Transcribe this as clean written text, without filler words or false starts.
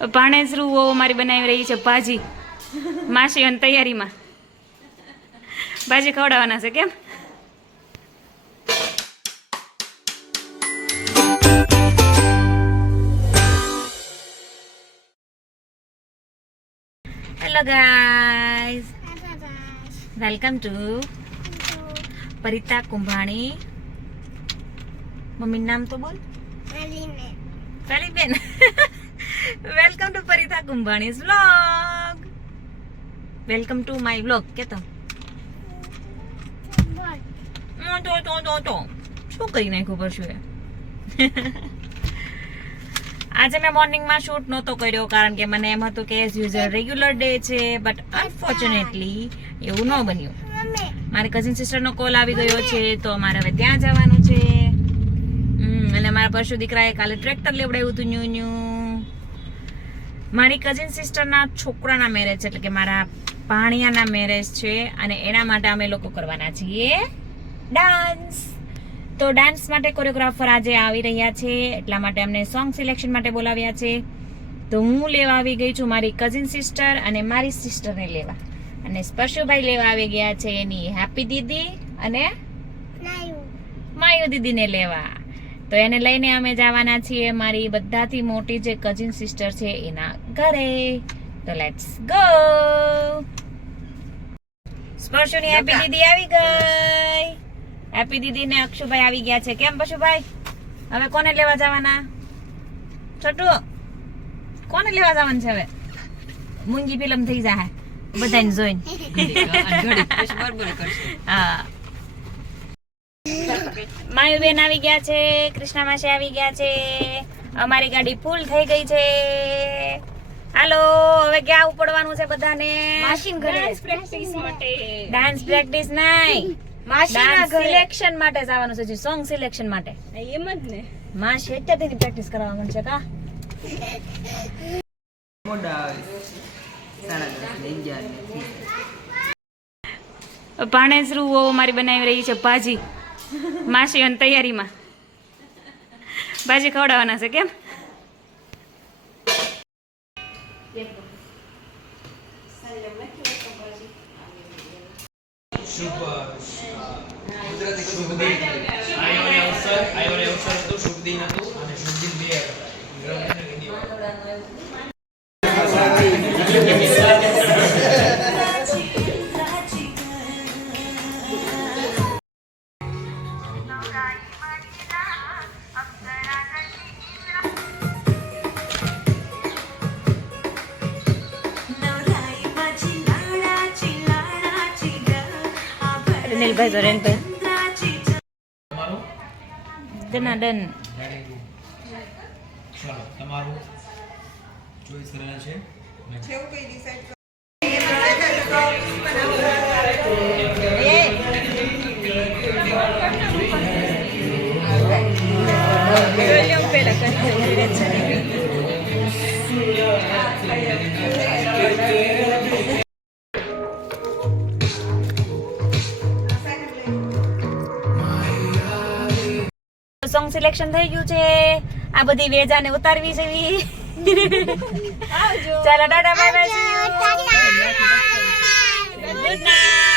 ભાણેજરું વો મારી બનાવી રહી છે ભાજી. માસી અને તૈયારીમાં ભાજી ખવડાવવાના છે. કેમ? Hello guys, welcome to Parita Kumbhani. Mummy નામ તો બોલ. બેન. Welcome to Parita Kumbhani's vlog. Welcome to my vlog. કેતો શું કરી નાખ્યું પરશું એ. આજે મેં મોર્નિંગમાં શૂટ નહોતો કર્યો કારણ કે મને એમ હતું કે એઝ યુઝ્યુઅલ રેગ્યુલર ડે છે, બટ અનફોર્ચ્યુનેટલી એવું ન બન્યું. મારી કઝિન સિસ્ટરનો કોલ આવી ગયો છે તો અમારે હવે ત્યાં જવાનું છે. અને મારા પરશુ દીકરાએ કાલે ટ્રેક્ટર લેવડાવ્યું હતું ન્યુ. મારી કઝિન સિસ્ટરના છોકરાના મેરેજ છે, એટલે કે મારા ભાણિયાના મેરેજ છે, અને એના માટે અમે લોકો કરવાના છીએ ડાન્સ. તો ડાન્સ માટે કોરિયોગ્રાફર આજે આવી રહ્યા છે, એટલા માટે અમને સોંગ સિલેક્શન માટે બોલાવ્યા છે. તો હું લેવા આવી ગઈ છું મારી કઝિન સિસ્ટર અને મારી સિસ્ટરને લેવા, અને સ્પર્શુભાઈ લેવા આવી ગયા છે એની હેપી દીદી અને માયુ દીદીને લેવા. તો એને લઈને અમે જવાના છીએ મારી બધાથી મોટી જે કઝિન સિસ્ટર છે એના ઘરે. તો લેટ્સ ગો. સ્પર્શુની હેપી દીદી આવી ગઈ. હેપી દીદી ને અક્ષુભાઈ આવી ગયા છે. કેમ પશુભાઈ, હવે કોને લેવા જવાના? છોટુ, કોને લેવા જવાનું છે હવે? મૂંગી ફિલ્મ થઈ જાય બધાને જોઈને. હા, માયુબેન આવી ગયા છે, કૃષ્ણા માસી આવી ગયા છે. અમારી ગાડી ફૂલ થઈ ગઈ છે. હાલો, હવે ક્યાં ઉપડવાનું છે બધાને? માસીન ઘરે પ્રેક્ટિસ માટે. ડાન્સ પ્રેક્ટિસ નહીં, માસીના સિલેક્શન માટે જવાનું છે, સોંગ સિલેક્શન માટે. એમ જ ને, માસી અત્યારથી પ્રેક્ટિસ કરાવવા માંડશે કા. ભાણેજરું વો મારી બનાવી રહી છે ભાજી. માસી અને તૈયારીમાં ભાજી ખવડાવવાના છે. કેમ? નીલભાઈ જોરેનભાઈ ડન. ચાલો, તમારું ચોઈસ કરેલા છે. કેવું કઈ ડિસાઈડ સોંગ સિલેક્શન થઈ ગયું છે. આ બધી વેજાને ઉતારવી છે. ચાલો, Tata, bye bye, good night.